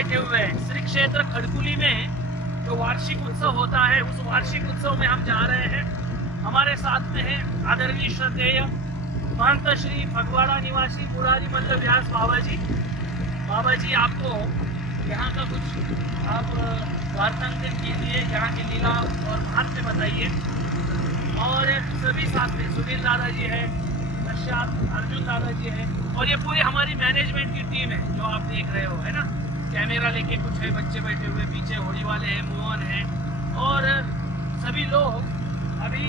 बैठे हुए हैं। श्री क्षेत्र खड़कुली में जो वार्षिक उत्सव होता है, उस वार्षिक उत्सव में हम जा रहे हैं। हमारे साथ में है आदरणीय श्रद्धेय महंत श्री फगवाड़ा निवासी मुरारी मल्ल व्यास बाबा जी। बाबा जी, आपको यहाँ का कुछ आप वार्तांकन कीजिए, यहाँ की लीला और महत्व बताइए। और सभी साथ में सुनील दादा जी है, पश्चात अर्जुन दादा जी है, और ये पूरी हमारी मैनेजमेंट की टीम है जो आप देख रहे हो, है ना। कैमरा लेके कुछ है बच्चे बैठे हुए, पीछे होड़ी वाले हैं, मोहन है, और सभी लोग अभी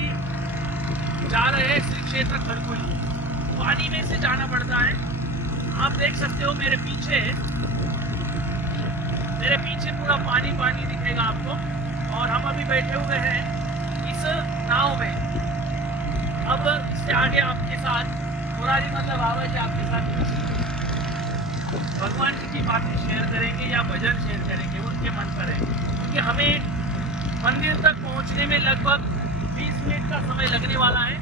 जा रहे हैं श्री क्षेत्र खड़कुली। पानी में से जाना पड़ता है। आप देख सकते हो मेरे पीछे पूरा पानी पानी दिखेगा आपको। और हम अभी बैठे हुए हैं इस नाव में। अब इससे आगे आपके साथ मुरारी मतलब बाबा जी आपके साथ भगवान की बातें शेयर करेंगे या भजन शेयर करेंगे, उनके मन पर है। क्योंकि हमें मंदिर तक पहुंचने में लगभग 20 मिनट का समय लगने वाला है,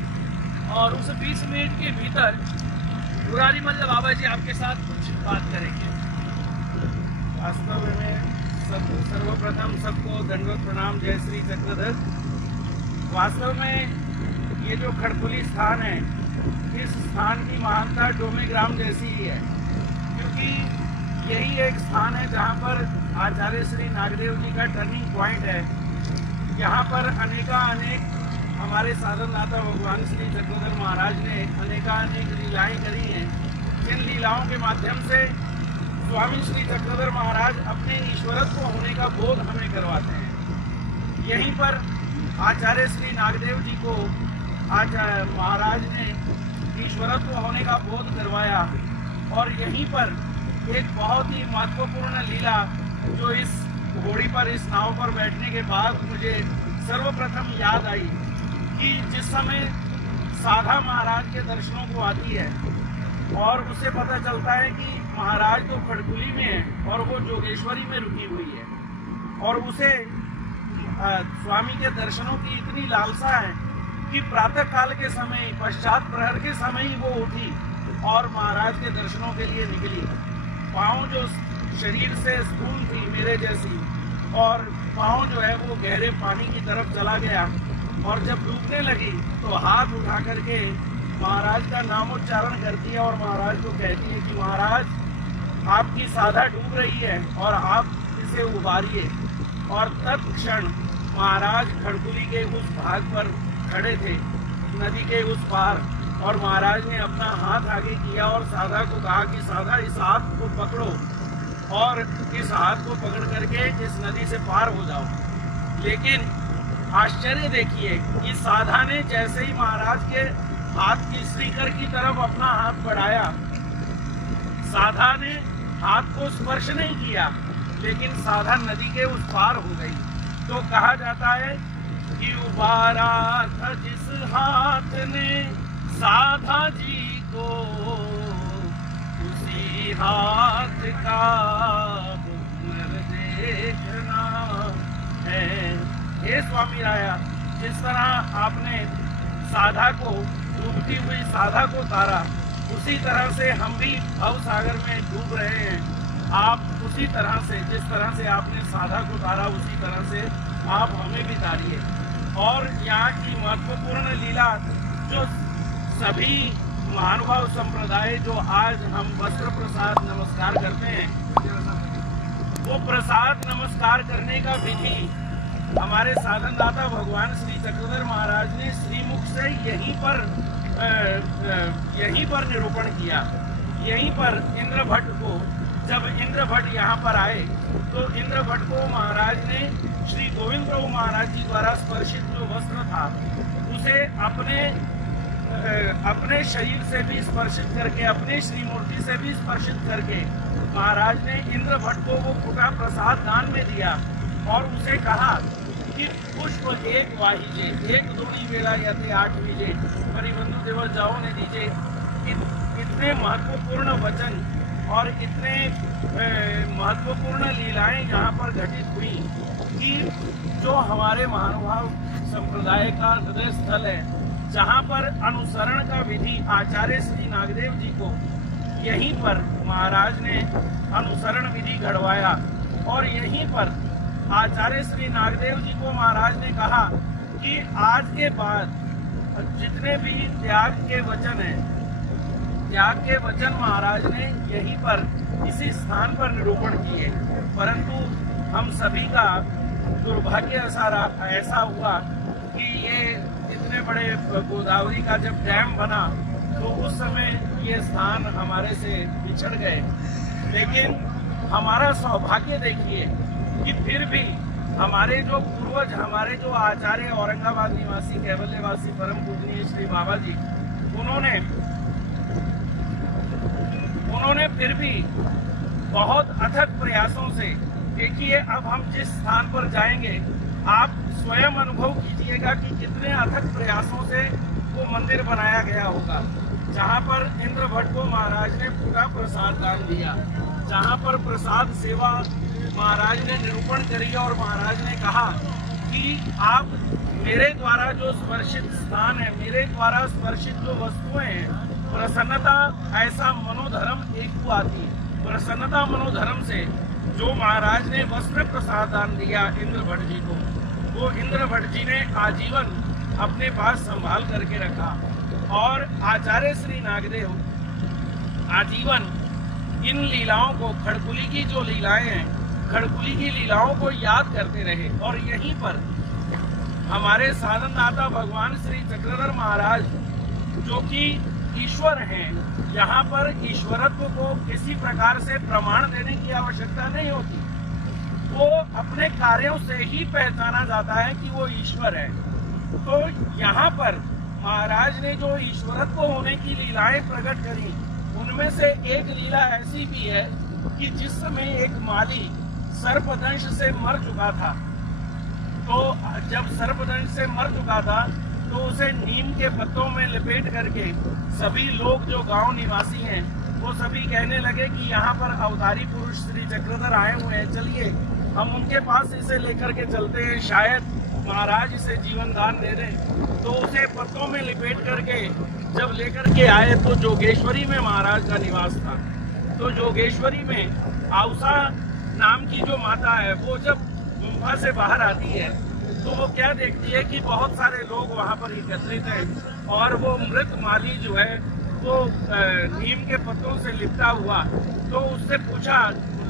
और उस 20 मिनट के भीतर मुरारी मल्ल बाबा जी आपके साथ कुछ बात करेंगे। वास्तव में सर्वप्रथम सबको दंडवत प्रणाम, जय श्री चक्रधर। वास्तव में ये जो खड़कुली स्थान है, इस स्थान की महानता डोमेग्राम जैसी ही है, क्योंकि यही एक स्थान है जहाँ पर आचार्य श्री नागदेव जी का टर्निंग पॉइंट है। यहाँ पर अनेक हमारे साधनदाता भगवान श्री चक्रधर महाराज ने अनेक लीलाएं करी हैं। जिन लीलाओं के माध्यम से स्वामी श्री चक्रधर महाराज अपने ईश्वरत्व होने का बोध हमें करवाते हैं। यहीं पर आचार्य श्री नागदेव जी को महाराज ने ईश्वरत्व होने का बोध करवाया। और यहीं पर एक बहुत ही महत्वपूर्ण लीला जो इस घोड़ी पर, इस नाव पर बैठने के बाद मुझे सर्वप्रथम याद आई कि जिस समय साधा महाराज के दर्शनों को आती है और उसे पता चलता है कि महाराज तो खड़कुली में है और वो जोगेश्वरी में रुकी हुई है, और उसे स्वामी के दर्शनों की इतनी लालसा है कि प्रातः काल के समय, पश्चात प्रहर के समय ही वो उठी और महाराज के दर्शनों के लिए निकली। पाँव जो शरीर से स्थूल थी मेरे जैसी, और पाँव जो है वो गहरे पानी की तरफ चला गया, और जब डूबने लगी तो हाथ उठा करके महाराज का नामोच्चारण करती है और महाराज को कहती है कि महाराज, आपकी साधा डूब रही है और आप इसे उबारिए। और तत्क्षण महाराज खड़कुली के उस भाग पर खड़े थे, नदी के उस पार, और महाराज ने अपना हाथ आगे किया और साधा को कहा कि साधा, इस हाथ को पकड़ो और इस हाथ को पकड़ करके इस नदी से पार हो जाओ। लेकिन आश्चर्य देखिए कि साधा ने जैसे ही महाराज के हाथ की श्रीकर की तरफ अपना हाथ बढ़ाया, साधा ने हाथ को स्पर्श नहीं किया, लेकिन साधा नदी के उस पार हो गई। तो कहा जाता है कि उबारा था जिस हाथ ने साधा जी को, उसी हाथ का देखना है। हे स्वामी राया, जिस तरह आपने साधा को, डूबती हुई साधा को तारा, उसी तरह से हम भी भव सागर में डूब रहे हैं। आप उसी तरह से, जिस तरह से आपने साधा को तारा, उसी तरह से आप हमें भी तारिए। और यहाँ की महत्वपूर्ण लीला जो सभी महानुभाव संप्रदाय जो आज हम वस्त्र प्रसाद नमस्कार करते हैं, वो प्रसाद नमस्कार करने का विधि हमारे साधनदाता भगवान श्री चक्रधर महाराज ने श्रीमुख से यहीं पर निरूपण किया। यहीं पर इंद्र भट्ट को, जब इंद्र भट्ट यहाँ पर आए तो इंद्र भट्ट को महाराज ने श्री गोविंद प्रभु महाराज जी द्वारा स्पर्शित जो वस्त्र था उसे अपने शरीर से भी स्पर्शित करके, अपने श्री मूर्ति से भी स्पर्शित करके महाराज ने इंद्र भट्ट को वो फूटा प्रसाद दान में दिया और उसे कहा कि पुष्प एक वाहिजे, एक दूनी वेला यते आठ बीजे, परिबंधु देव जाओ ने दीजे। इतने महत्वपूर्ण वचन और इतने महत्वपूर्ण लीलाएं यहाँ पर घटित हुई कि जो हमारे महानुभाव संप्रदाय का हृदय स्थल है, जहाँ पर अनुसरण का विधि आचार्य श्री नागदेव जी को यहीं पर महाराज ने अनुसरण विधि घड़वाया। और यहीं पर आचार्य श्री नागदेव जी को महाराज ने कहा कि आज के बाद जितने भी त्याग के वचन हैं, त्याग के वचन महाराज ने यहीं पर इसी स्थान पर निरूपण किए। परंतु हम सभी का दुर्भाग्य ऐसा हुआ कि ये इतने बड़े गोदावरी का जब डैम बना तो उस समय ये स्थान हमारे से बिछड़ गए। लेकिन हमारा सौभाग्य देखिए कि फिर भी हमारे जो पूर्वज, हमारे जो आचार्य औरंगाबाद निवासी कैवल्यवासी परम पूजनीय श्री बाबा जी, उन्होंने फिर भी बहुत अथक प्रयासों से, देखिए अब हम जिस स्थान पर जाएंगे आप स्वयं अनुभव कीजिएगा कि कितने अथक प्रयासों से वो मंदिर बनाया गया होगा, जहाँ पर इंद्र भट्ट को महाराज ने पूरा प्रसाद दान दिया, जहाँ पर प्रसाद सेवा महाराज ने निरूपण करी और महाराज ने कहा कि आप मेरे द्वारा जो स्पर्शित स्थान है, मेरे द्वारा स्पर्शित जो वस्तुएं हैं, प्रसन्नता ऐसा मनोधर्म एक आती, प्रसन्नता मनोधर्म से जो महाराज ने वस्त्र प्रसाद दान दिया इंद्र भट्ट जी को, वो इंद्र भट्ट जी ने आजीवन अपने पास संभाल करके रखा। और आचार्य श्री नागदेव आजीवन इन लीलाओं को, खड़कुली की जो लीलाएं हैं, खड़कुली की लीलाओं को याद करते रहे। और यहीं पर हमारे साधनदाता भगवान श्री चक्रधर महाराज जो कि ईश्वर हैं, यहाँ पर ईश्वरत्व को किसी प्रकार से प्रमाण देने की आवश्यकता नहीं होती, वो अपने कार्यों से ही पहचाना जाता है कि वो ईश्वर है। तो यहाँ पर महाराज ने जो ईश्वरत्व होने की लीलाएं प्रकट करी, उनमें से एक लीला ऐसी भी है कि जिस समय एक माली सर्पदंश से मर चुका था, तो जब सर्पदंश से मर चुका था तो उसे नीम के पत्तों में लपेट करके सभी लोग जो गांव निवासी हैं वो सभी कहने लगे कि यहाँ पर अवतारी पुरुष श्री चक्रधर आए हुए हैं, चलिए हम उनके पास इसे लेकर के चलते हैं, शायद महाराज इसे जीवन दान दे दें। तो उसे पत्तों में लपेट करके जब लेकर के आए तो जोगेश्वरी में महाराज का निवास था। तो जोगेश्वरी में आउसा नाम की जो माता है, वो जब गुफा से बाहर आती है तो वो क्या देखती है कि बहुत सारे लोग वहाँ पर एकत्रित हैं और वो मृत माली जो है वो नीम के पत्तों से लिपटा हुआ। तो उससे पूछा,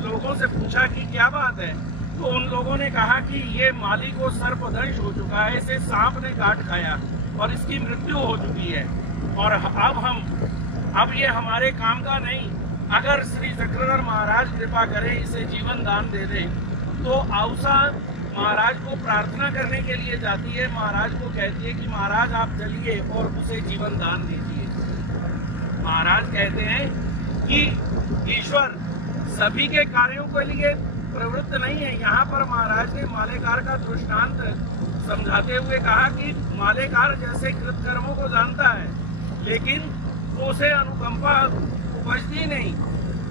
लोगों से पूछा कि क्या बात है, तो उन लोगों ने कहा कि ये माली को सर्पदंश हो चुका है, इसे सांप ने काट खाया और इसकी मृत्यु हो चुकी है और अब ये हमारे काम का नहीं, अगर श्री चक्रधर महाराज कृपा करें इसे जीवन दान दे दें। तो आउसा महाराज को प्रार्थना करने के लिए जाती है, महाराज को कहती है कि महाराज आप चलिए और उसे जीवन दान दीजिए। महाराज कहते हैं कि ईश्वर सभी के कार्यों के लिए प्रवृत्त नहीं है। यहाँ पर महाराज ने मालेकार का दृष्टांत समझाते हुए कहा कि मालेकार जैसे कृतकर्मों को जानता है लेकिन उसे अनुकंपा उपजती नहीं,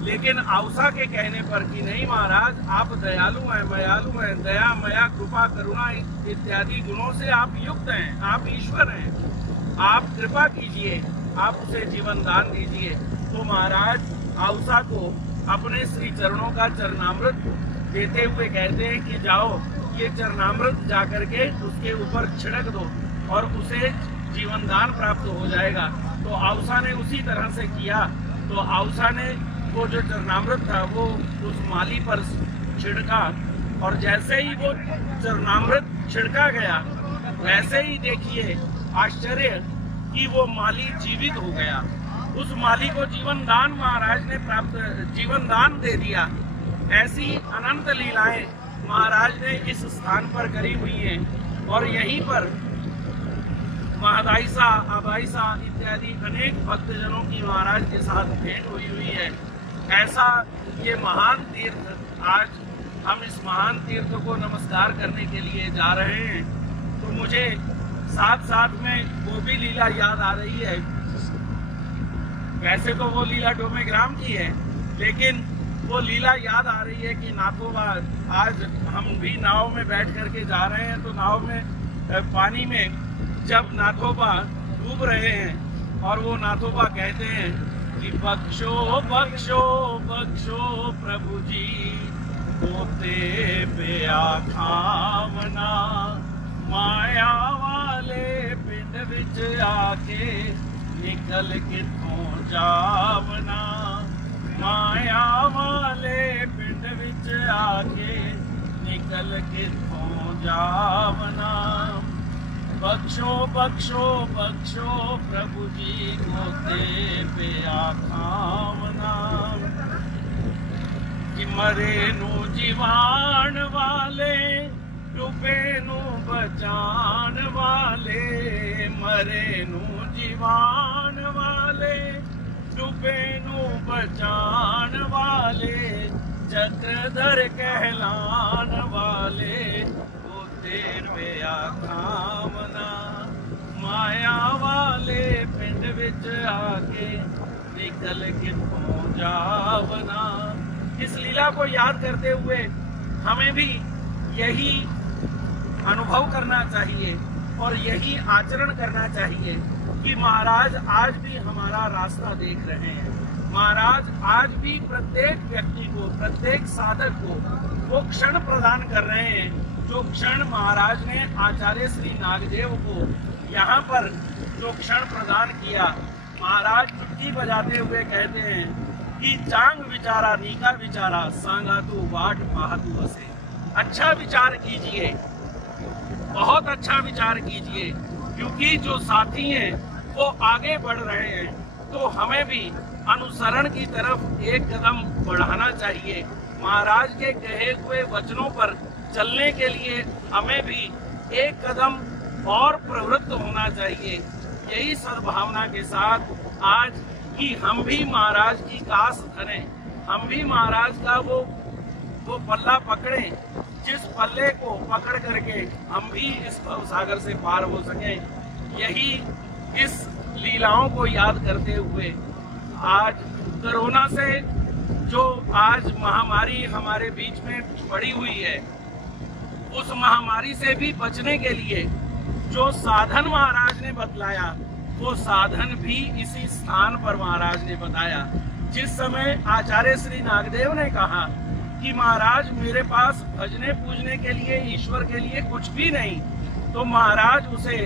लेकिन आउसा के कहने पर कि नहीं महाराज आप दयालु हैं, मयालु हैं, दया मया कृपा करुणा इत्यादि गुणों से आप युक्त हैं, आप ईश्वर हैं, आप कृपा कीजिए, आप उसे जीवन दान दीजिए। तो महाराज आउसा को अपने श्री चरणों का चरणामृत देते हुए कहते हैं कि जाओ ये चरणामृत जाकर के उसके ऊपर छिड़क दो और उसे जीवन दान प्राप्त हो जाएगा। तो आउसा ने उसी तरह से किया। तो आउसा ने वो जो चरणामृत था वो उस माली पर छिड़का और जैसे ही वो चरणामृत छिड़का गया वैसे ही देखिए आश्चर्य कि वो माली जीवित हो गया। उस माली को जीवन दान महाराज ने जीवन दान दे दिया। ऐसी अनंत लीलाएं महाराज ने इस स्थान पर करी हुई हैं और यहीं पर महादाईसा, अबाईसा इत्यादि अनेक भक्तजनों की महाराज के साथ भेंट हुई है। ऐसा ये महान तीर्थ, आज हम इस महान तीर्थ को नमस्कार करने के लिए जा रहे हैं। तो मुझे साथ साथ में वो भी लीला याद आ रही है। वैसे तो वो लीला डोमेग्राम की है, लेकिन वो लीला याद आ रही है कि नाथोबा, आज हम भी नाव में बैठ करके जा रहे हैं तो नाव में पानी में जब नाथोबा डूब रहे हैं और वो नाथोबा कहते हैं कि बख्शो बख्शो बख्शो प्रभु जी, गोते पे आखावना माया वाले पिंड विच आके निकल किथों जावना माया वाले पिंड विच आके निकल किथों जावना बख्शो बख्शो बख्शो प्रभु जी गोते पे आखावना कि मरे नू जीवान वाले डूबे नू बचान वाले मरे नू जीवान वाले डूबे नू बचान वाले चक्रधर कहलान वाले तेरवे आखावना माया वाले पिंड विच आके निकल किथों जावना। इस लीला को याद करते हुए हमें भी यही अनुभव करना चाहिए और यही आचरण करना चाहिए कि महाराज आज भी हमारा रास्ता देख रहे हैं। महाराज आज भी प्रत्येक व्यक्ति को, प्रत्येक साधक को वो क्षण प्रदान कर रहे हैं जो क्षण महाराज ने आचार्य श्री नागदेव को यहाँ पर जो क्षण प्रदान किया। महाराज चिट्ठी बजाते हुए कहते हैं कि चांग विचारा नीका विचारा सांगा तू वाट पाहतू असे। अच्छा विचार कीजिए, बहुत अच्छा विचार कीजिए, क्योंकि जो साथी हैं वो आगे बढ़ रहे हैं तो हमें भी अनुसरण की तरफ एक कदम बढ़ाना चाहिए। महाराज के कहे हुए वचनों पर चलने के लिए हमें भी एक कदम और प्रवृत्त होना चाहिए। यही सद्भावना के साथ आज कि हम भी महाराज की कास धरे, हम भी महाराज का वो पल्ला पकड़े जिस पल्ले को पकड़ करके हम भी इस भवसागर से पार हो सके। यही इस लीलाओं को याद करते हुए आज कोरोना से जो आज महामारी हमारे बीच में पड़ी हुई है, उस महामारी से भी बचने के लिए जो साधन महाराज ने बतलाया वो साधन भी इसी स्थान पर महाराज ने बताया। जिस समय आचार्य श्री नागदेव ने कहा कि महाराज मेरे पास भजने पूजने के लिए, ईश्वर के लिए कुछ भी नहीं, तो महाराज उसे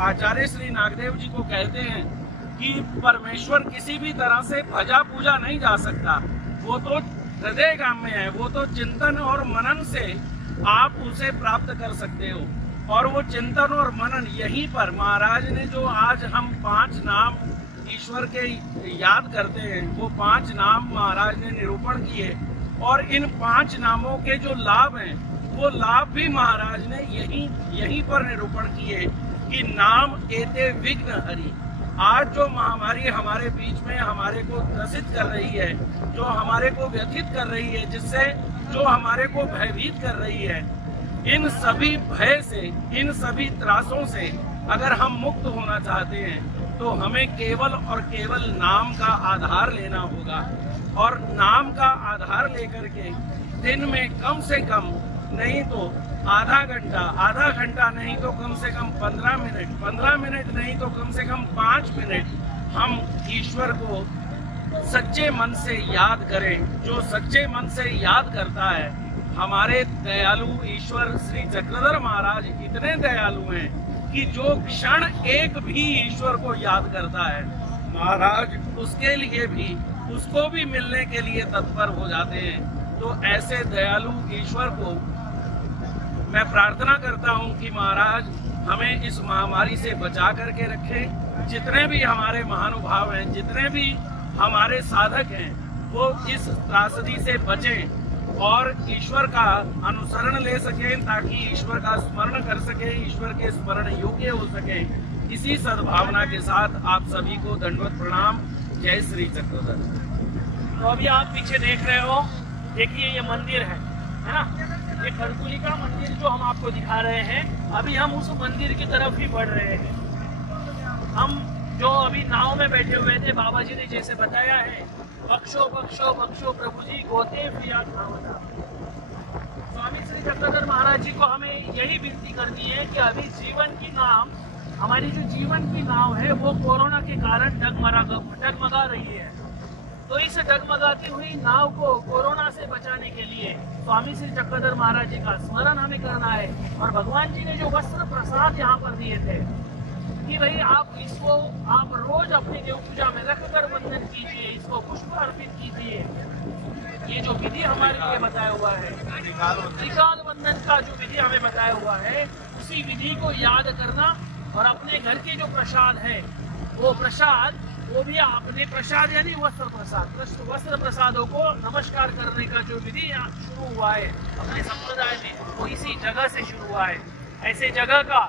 आचार्य श्री नागदेव जी को कहते हैं कि परमेश्वर किसी भी तरह से भजा पूजा नहीं जा सकता, वो तो हृदय गाम में है, वो तो चिंतन और मनन से आप उसे प्राप्त कर सकते हो। और वो चिंतन और मनन यहीं पर महाराज ने जो आज हम 5 नाम ईश्वर के याद करते हैं, वो 5 नाम महाराज ने निरूपण किए और इन 5 नामों के जो लाभ हैं वो लाभ भी महाराज ने यहीं पर निरूपण किए कि नाम एते विघ्न हरि। आज जो महामारी हमारे बीच में हमारे को ग्रसित कर रही है, जो हमारे को व्यथित कर रही है, जिससे जो हमारे को भयभीत कर रही है, इन सभी भय से, इन सभी त्रासों से अगर हम मुक्त होना चाहते हैं तो हमें केवल और केवल नाम का आधार लेना होगा। और नाम का आधार लेकर के दिन में कम से कम नहीं तो आधा घंटा नहीं तो कम से कम 15 मिनट नहीं तो कम से कम 5 मिनट हम ईश्वर को सच्चे मन से याद करें। जो सच्चे मन से याद करता है, हमारे दयालु ईश्वर श्री चक्रधर महाराज इतने दयालु हैं कि जो क्षण एक भी ईश्वर को याद करता है, महाराज उसके लिए भी, उसको भी मिलने के लिए तत्पर हो जाते हैं। तो ऐसे दयालु ईश्वर को मैं प्रार्थना करता हूं कि महाराज हमें इस महामारी से बचा करके रखें। जितने भी हमारे महानुभाव हैं, जितने भी हमारे साधक हैं, वो इस त्रासदी से बचें और ईश्वर का अनुसरण ले सकें, ताकि ईश्वर का स्मरण कर सके, ईश्वर के स्मरण योग्य हो सके। इसी सद्भावना के साथ आप सभी को दंडवत प्रणाम। जय श्री चक्रधर। तो अभी आप पीछे देख रहे हो, देखिए ये मंदिर है ना, ये खड़कुली का मंदिर जो हम आपको दिखा रहे हैं। अभी हम उस मंदिर की तरफ ही बढ़ रहे हैं। हम जो अभी नाव में बैठे हुए थे, बाबा जी ने जैसे बताया है, बख्शो बख्शो बख्शो प्रभु जी गोते पिया खावना। स्वामी श्री चक्रधर महाराज जी को हमें यही विनती करनी है कि अभी जीवन की नाम, हमारी जो जीवन की नाव है वो कोरोना के कारण डगमगा रही है। तो इस डगमगाती हुई नाव को कोरोना से बचाने के लिए स्वामी श्री चक्रधर महाराज जी का स्मरण हमें करना है। और भगवान जी ने जो वस्त्र प्रसाद यहाँ पर दिए थे कि भाई आप इसको आप रोज अपनी देव पूजा में रखकर वंदन कीजिए, इसको पुष्प अर्पित कीजिए। ये जो विधि हमारे लिए बताया हुआ है, त्रिकाल वंदन का जो विधि हमें बताया हुआ है, उसी विधि को याद करना और अपने घर के जो प्रसाद है वो प्रसाद, वो भी आपने प्रसाद यानी वस्त्र प्रसाद, वस्त्र प्रसादों को नमस्कार करने का जो विधि शुरू हुआ है अपने संप्रदाय में, वो इसी जगह से शुरू हुआ है। ऐसे जगह का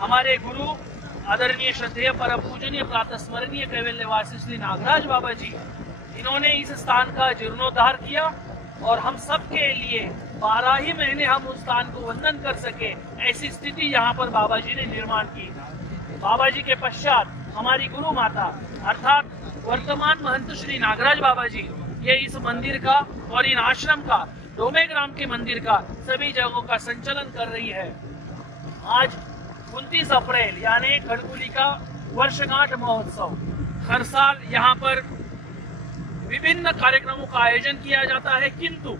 हमारे गुरु आदरणीय श्रद्धेय परम पूजनीय प्रातः स्मरणीय कैवल्यवासी श्री नागराज बाबा जी, इन्होंने इस स्थान का जीर्णोद्धार किया और हम सब के लिए 12 ही महीने हम उस स्थान को वंदन कर सके, ऐसी स्थिति यहाँ पर बाबा जी ने निर्माण की। बाबा जी के पश्चात हमारी गुरु माता अर्थात वर्तमान महंत श्री नागराज बाबा जी, ये इस मंदिर का और इन आश्रम का, डोमे ग्राम के मंदिर का सभी जगहों का संचालन कर रही है। आज 29 अप्रैल यानी खड़कुली का वर्षगांठ महोत्सव, हर साल यहाँ पर विभिन्न कार्यक्रमों का आयोजन किया जाता है, किंतु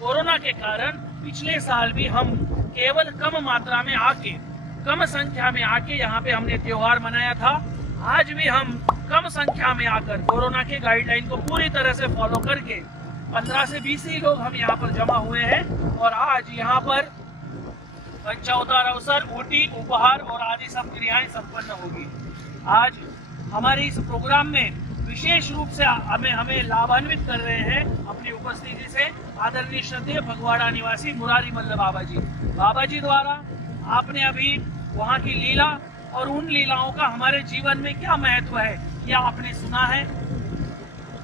कोरोना के कारण पिछले साल भी हम केवल कम मात्रा में आके, कम संख्या में आके यहाँ पे हमने त्योहार मनाया था। आज भी हम कम संख्या में आकर कोरोना के गाइडलाइन को पूरी तरह से फॉलो करके 15 से 20 ही लोग हम यहाँ पर जमा हुए हैं और आज यहाँ पर पंचावतार अवसर, ऊटी, उपहार और आदि सब क्रियाएं संपन्न होगी। आज हमारे इस प्रोग्राम में विशेष रूप से हमें लाभान्वित कर रहे हैं अपनी उपस्थिति से आदरणीय श्रद्धेय फगवाड़ा निवासी मुरारी मल्ल बाबा जी। बाबा जी द्वारा आपने अभी वहाँ की लीला और उन लीलाओं का हमारे जीवन में क्या महत्व है यह आपने सुना है।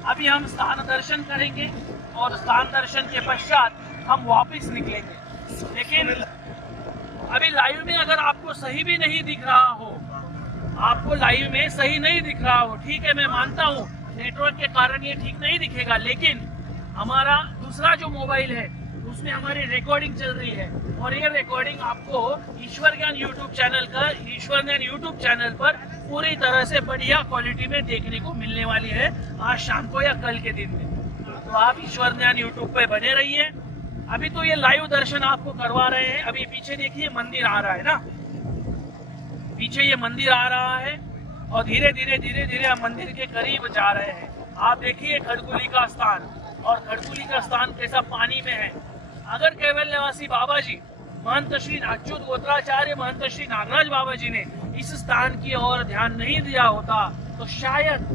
अभी हम स्थान दर्शन करेंगे और स्थान दर्शन के पश्चात हम वापस निकलेंगे। लेकिन अभी लाइव में अगर आपको सही भी नहीं दिख रहा हो, आपको लाइव में सही नहीं दिख रहा हो, ठीक है, मैं मानता हूँ नेटवर्क के कारण ये ठीक नहीं दिखेगा, लेकिन हमारा दूसरा जो मोबाइल है उसमें हमारी रिकॉर्डिंग चल रही है और ये रिकॉर्डिंग आपको ईश्वर ज्ञान यूट्यूब चैनल पर पूरी तरह से बढ़िया क्वालिटी में देखने को मिलने वाली है आज शाम को या कल के दिन में। तो आप ईश्वर ज्ञान यूट्यूब पे बने रहिए। अभी तो ये लाइव दर्शन आपको करवा रहे हैं। अभी पीछे देखिए मंदिर आ रहा है ना, पीछे ये मंदिर आ रहा है और धीरे धीरे हम मंदिर के करीब जा रहे हैं। आप देखिए खड़कुली का स्थान, और खड़कुली का स्थान कैसा पानी में है। अगर कैवल्यवासी बाबा जी महंत श्री अच्युत गोत्राचार्य महंत श्री नागराज बाबा जी ने इस स्थान की ओर ध्यान नहीं दिया होता तो शायद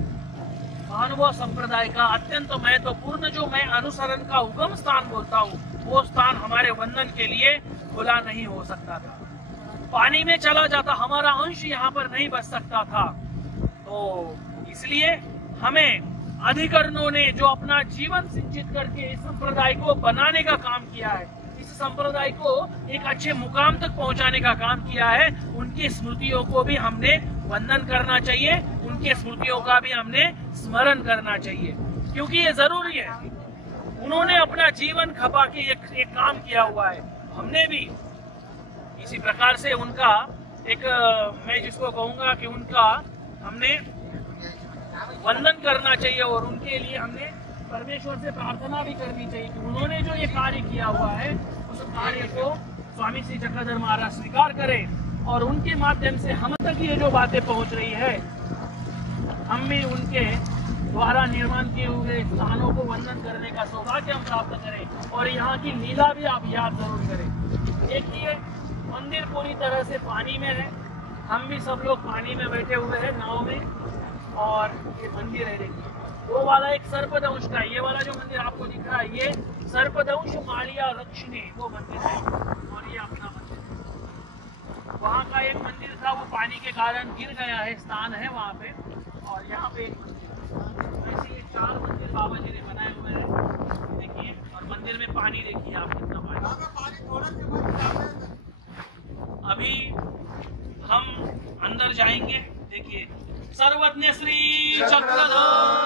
महानुभव संप्रदाय का अत्यंत महत्वपूर्ण जो मैं अनुसरण का उगम स्थान बोलता हूँ, वो स्थान हमारे वंदन के लिए खुला नहीं हो सकता था, पानी में चला जाता, हमारा अंश यहाँ पर नहीं बच सकता था। तो इसलिए हमें अधिकरणों ने जो अपना जीवन सिंचित करके इस संप्रदाय को बनाने का काम किया है, इस संप्रदाय को एक अच्छे मुकाम तक पहुंचाने का काम किया है, उनकी स्मृतियों को भी हमने वंदन करना चाहिए, उनके स्मृतियों का भी हमने स्मरण करना चाहिए, क्योंकि ये जरूरी है। उन्होंने अपना जीवन खपा के एक काम किया हुआ है, हमने भी इसी प्रकार से उनका एक, मैं जिसको कहूंगा कि उनका हमने वंदन करना चाहिए और उनके लिए हमने परमेश्वर से प्रार्थना भी करनी चाहिए कि उन्होंने जो ये कार्य किया हुआ है उस कार्य को स्वामी श्री चक्रधर महाराज स्वीकार करें और उनके माध्यम से हम तक ये जो बातें पहुंच रही है, हम भी उनके द्वारा निर्माण किए हुए स्थानों को वंदन करने का सौभाग्य हम प्राप्त करें और यहाँ की लीला भी आप याद जरूर करें। देखिए मंदिर पूरी तरह से पानी में है, हम भी सब लोग पानी में बैठे हुए हैं नाव में, और ये मंदिर है देखिए, वो वाला एक सर्पदंश का, ये वाला जो मंदिर आपको दिख रहा है ये सर्पदंश मालिया लक्ष्मी वो मंदिर है, और ये अपना मंदिर है। वहाँ का एक मंदिर था वो पानी के कारण गिर गया है, स्थान है वहाँ पे, और यहाँ पे एक ऐसे ये 4 मंदिर बाबा जी ने बनाए हुए हैं देखिए, और मंदिर में पानी देखिए आप कितना पानी। अभी हम अंदर जाएंगे, देखिए सर्वज्ञ श्री चक्रधर